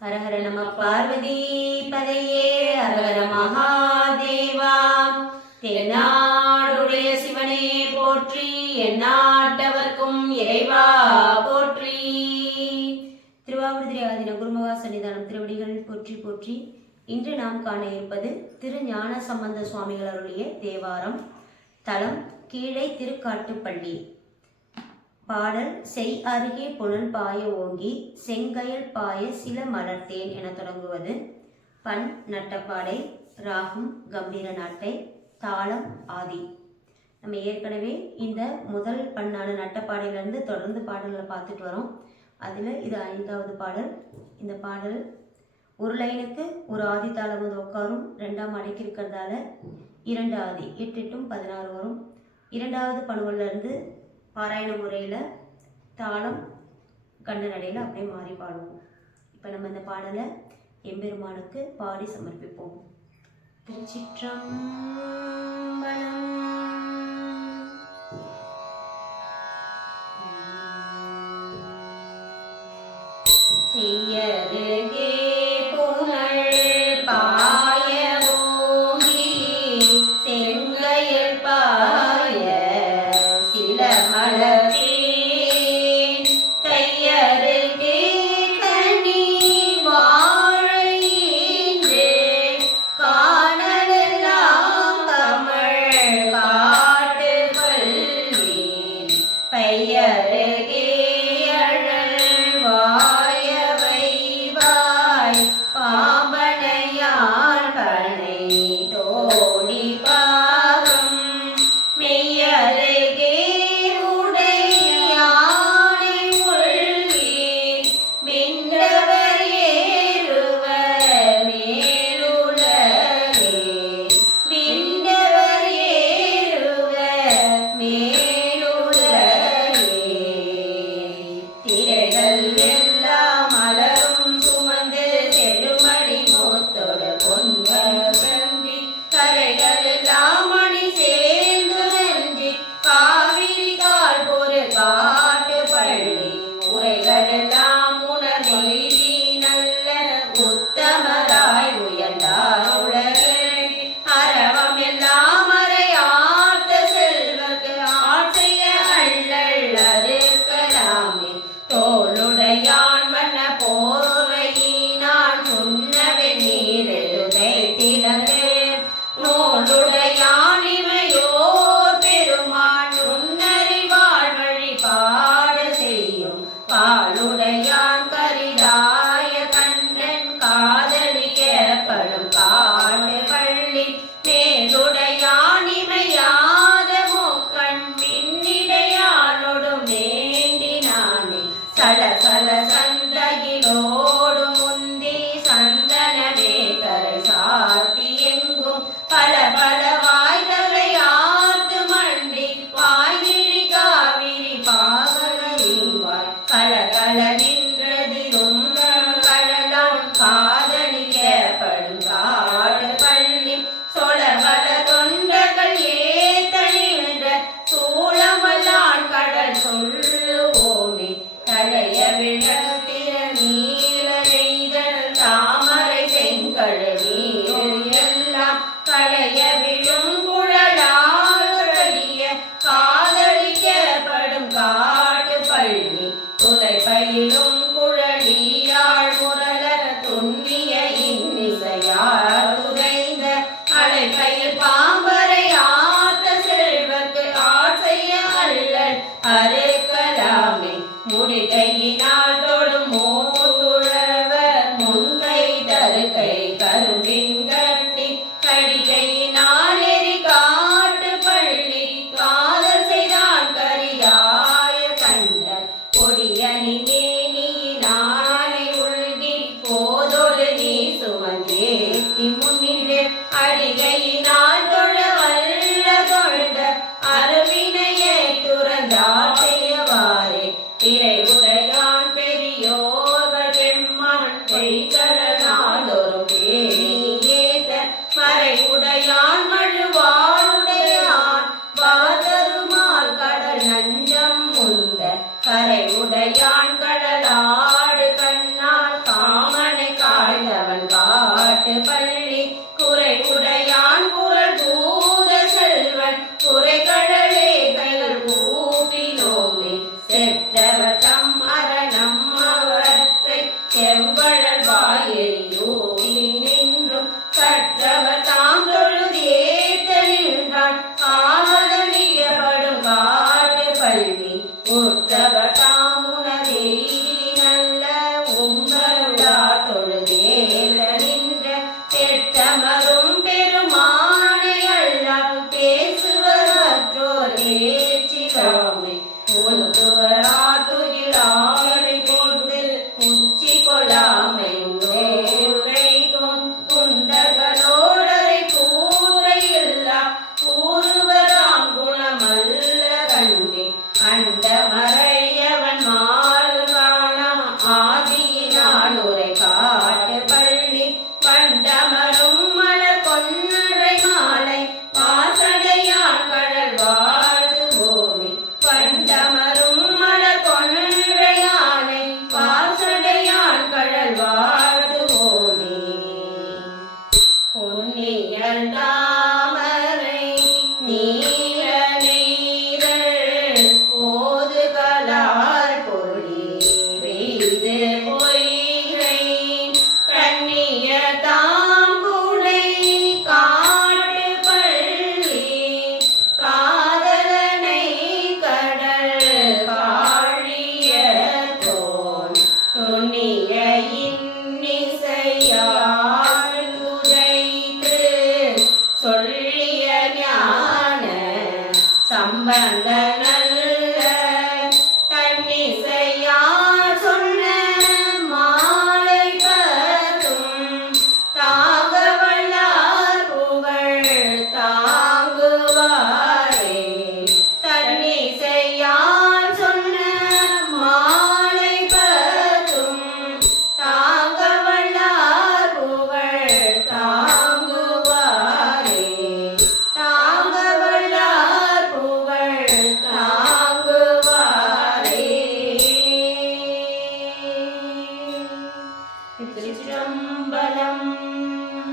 ஹரஹர நம பார்வதி பதையே ஹரஹர மகாதேவா. தென்னாடுடைய சிவனே போற்றி, எந்நாட்டவர்க்கும் இறைவா போற்றி. திருவாவூர் திரையாதின குருமகா சன்னிதானம் திருவடிகள் போற்றி போற்றி. இன்று நாம் காண இருப்பது திரு ஞான சம்பந்த சுவாமிகள் அருளிய தேவாரம். தலம் கீழை திருக்காட்டுப்பள்ளி. பாடல் செய் அருகே புனல் பாய ஓங்கி செங்கயல் பாய சில மலர்த்தேன் என தொடங்குவது. பண் நட்டப்பாடை, ராகம் கம்பீர நாட்டை, தாளம் ஆதி. நம்ம ஏற்கனவே இந்த முதல் பண்ணான நட்டப்பாடையிலேருந்து தொடர்ந்து பாடல்களை பார்த்துட்டு வரோம். அதில் இது 5வது பாடல். இந்த பாடல் ஒரு லைனுக்கு ஒரு ஆதி தாளம் வந்து உட்காரும். 2ஆம் அடைக்கு இருக்கிறதால 2 ஆதி, 8 8 16 வரும். 2வது பணுவல்லேருந்து பாராயண முறையில் தாளம் கண்ட நடையில் அப்படியே மாறி பாடுவோம். இப்போ நம்ம இந்த பாடலை எம்பெருமானுக்கு பாடி சமர்ப்பிப்போம். திருச்சிற்றம்பலம். செய்யருகே புனல் பாய ஓங்கி செங்கயல் பாய சில மலர்த்தேன் கையருகே கனி வாழையீன்று காணலெல்லாம் கமழ் காட்டு பல்வேன் பையருகே பாம்பனையான் பனை தோணி பாகம் மெய்யருகே உடையானை உள்கி மின்றவர் ஏறுவர் மேலுலகே மின்றவர் ஏறுவர் மேலுலகே. திரைகள் எல்லாம் மலரும் சுமந்து செழுமணி மூத்தோடு பொன்வந்தி கரைகள் எல்லாம் மணி சேர்ந்து நெஞ்சி காவிரி கால் பொரு காட்டு பள்ளி உரைகள் எல்லாம் உணர்வெய்தி நல்ல உத்தமராய் உயர்ந்தார் உலகில் அரவம் எல்லாம் அறையாட்ட செல்வர்க்கு ஆட்சிய அள்ளல் அறுக்கலாமே தோளுடையான் வண்ண போர்வையினான் சுண்ணவே நீரெழுதை திலங்கு நூலுடையான் இமையோர் பெருமான் நுண்ணறிவாள் வழிபாடு செய்யும் பாலுடையான் கரிதாய கண்ணன் காதலிக்கப்படும் காடு பள்ளி மேலுடையான் இமையாத மூக்கண் பின்னிடையானொடும் வேண்டினானே சல சல சந்தகிலோடு முந்தி சந்தனமே கரை சாத்தி எங்கும் பல பல வாய்தலை ஆத்து மண்டி வாய்கிழி காவிரி பாவனைவாய் கலகல நின்றதிலும் கடலான் காதலிக்கப்படும் காடு பள்ளி சொலவல தொண்டர்கள் ஏத்த நின்ற சூழமலான் கடல் சொல்லுவோமே தழைய விழத்திர நீல நெய்தல் தாமரை செங்கழ நீர் எல்லாம் களைய விழும் குழலாளிய காதலிக்கப்படும் காட்டு பள்ளி துளை பயிலும் குழலியாள் முரல துண்ணிய இன்னிசையார் துறைந்த அலைப்பயில் பாம்பரை ஆத்த செல்வர்க்கு ஆட்செய்ய அள்ளல் அறுக்கலாமே முடிகையினால் தொடும் மூட்டுழவர் முன்கை தருகை கரும்பின் கட்டி கடிகையினால் எரி காட்டு பள்ளி காதல் செய்தான் கரியாய கண்டன் கொடியணி மேனியினானை உள்கி போதொடு நீ சுமந்தேத்தி முன்னிலே அடிகையினால் தொழ வல்ல தொழ்ந்த அருவினையை துறந்தாட்டையவாறே திரை உடைய தாய்